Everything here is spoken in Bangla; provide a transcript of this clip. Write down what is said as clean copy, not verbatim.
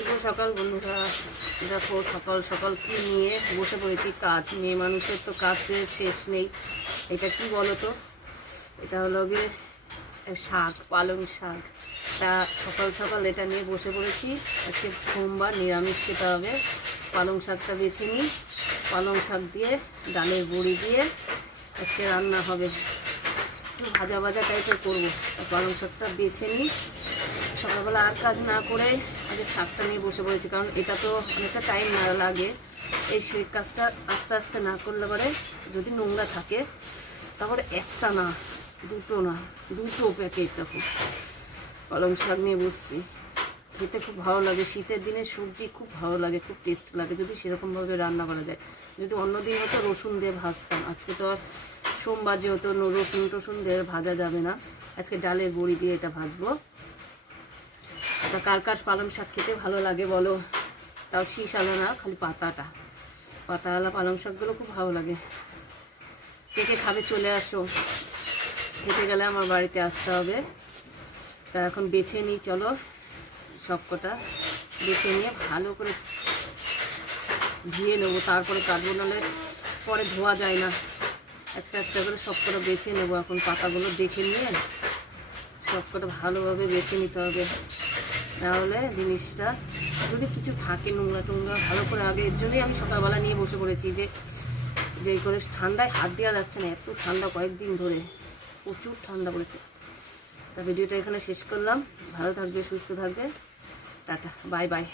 শুভ সকাল বন্ধুরা। দেখো সকাল সকাল কি নিয়ে বসে পড়েছি, কাজ। মেয়ে মানুষের তো কাজের শেষ নেই। এটা কি বলো তো, এটা হলো গিয়ে শাক, পালং শাক। তা সকাল সকাল এটা নিয়ে বসে পড়েছি। আজকে সোমবার, নিরামিষ খেতে হবে। পালং শাকটা বেছে নিই, পালং শাক দিয়ে ডালের বড়ি দিয়ে আজকে রান্না হবে। একটু ভাজা ভাজা টাইপের করবো। পালং শাকটা বেছে নিই। সকালবেলা আর কাজ না করে আগে শাকটা নিয়ে বসে পড়েছি, কারণ এটা তো অনেকটা টাইম লাগে। এই সে কাজটা আস্তে আস্তে না করলে পরে যদি নোংরা থাকে তারপরে একটা না, দুটো প্যাকেট। তখন পালং শাক নিয়ে বসছি। খেতে খুব ভালো লাগে, শীতের দিনে সবজি খুব ভালো লাগে, খুব টেস্ট লাগে যদি সেরকমভাবে রান্না করা যায়। যদি অন্য দিন হতো রসুন দিয়ে ভাজতাম, আজকে তো আর সোমবার যেহেতু রসুন দিয়ে ভাজা যাবে না। আজকে ডালের বড়ি দিয়ে এটা ভাজবো। তা কার কার পালং শাক খেতে ভালো লাগে বলো? তাও শীষ আলো না, খালি পাতাওয়ালা পালং শাকগুলো খুব ভালো লাগে। কে কে খাবে চলে আসো। খেতে গেলে আমার বাড়িতে আসতে হবে। তা এখন বেছে নিই, চলো। সব কটা বেছে নিয়ে ভালো করে ধুয়ে নেবো, তারপরে কাটবো, নাহলে পরে ধোয়া যায় না। একটা একটা করে সব কটা বেছে নেবো। এখন পাতাগুলো দেখে নিয়ে সব কটা ভালোভাবে বেছে নিতে হবে, তাহলে জিনিসটা যদি কিছু থাকে নোংরা টোংরা ভালো করে আগে। এর জন্যই আমি সকালবেলা নিয়ে বসে পড়েছি, যে করে ঠান্ডায় হাত দেওয়া যাচ্ছে না, এত ঠান্ডা কয়েকদিন ধরে, প্রচুর ঠান্ডা পড়েছে। তা ভিডিওটা এখানে শেষ করলাম। ভালো থাকবে, সুস্থ থাকবে, টাটা, বাই বাই।